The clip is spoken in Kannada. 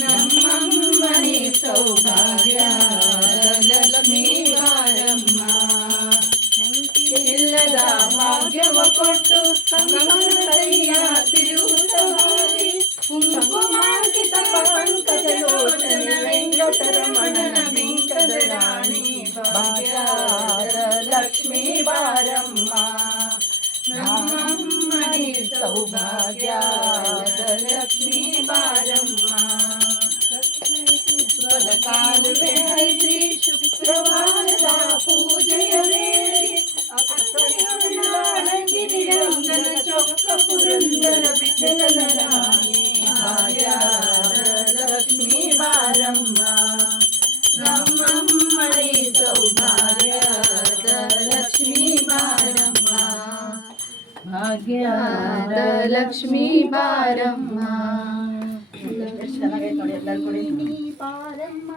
ನಮ್ಮಮ್ಮನಿ ಸೌಭಾಗ್ಯ ಲಕ್ಷ್ಮೀ ಬಾರಮ್ಮ. ಇಲ್ಲದ ಭಾಗ್ಯವ ಕೊಟ್ಟು ಕೈಯ ತಿರುಗುತ್ತವಾರಿ ಕುಂಕುಮಾಂಕಿತ ಪಂಕಜ ಲೋಚನ ವೆಂಕಟರಮಣನ ಬಿಂಕದ ರಾಣಿ ಭಾಗ್ಯದ ಲಕ್ಷ್ಮೀ ಬಾರಮ್ಮ. ನಮ್ಮಮ್ಮನಿ ಸೌಭಾಗ್ಯದ ಲಕ್ಷ್ಮೀ ಬಾರಮ್ಮ. ಕಾಲುವೆ ಹರಿಸಿ ಶುಕ್ರವಾರದ ಪೂಜೆಯ ವೇಳೆ ಅಕ್ಕಂಗನ ಚೊಕ್ಕ ಪುರಂದರ ವಿಠಲನ ರಾಣಿ ಭಾಗ್ಯದ ಲಕ್ಷ್ಮೀ ಬಾರಮ್ಮ. ನಮ್ಮಮ್ಮನಿ ಸೌಭಾಗ್ಯದ ಲಕ್ಷ್ಮೀ ಬಾರಮ್ಮ. ಭಾಗ್ಯದ ಲಕ್ಷ್ಮೀ ಬಾರಮ್ಮ. ಚೆನ್ನಾಗೈತೆ ನೋಡಿ ಎಲ್ಲರೂ ಕೂಡ. ಬಾರಮ್ಮ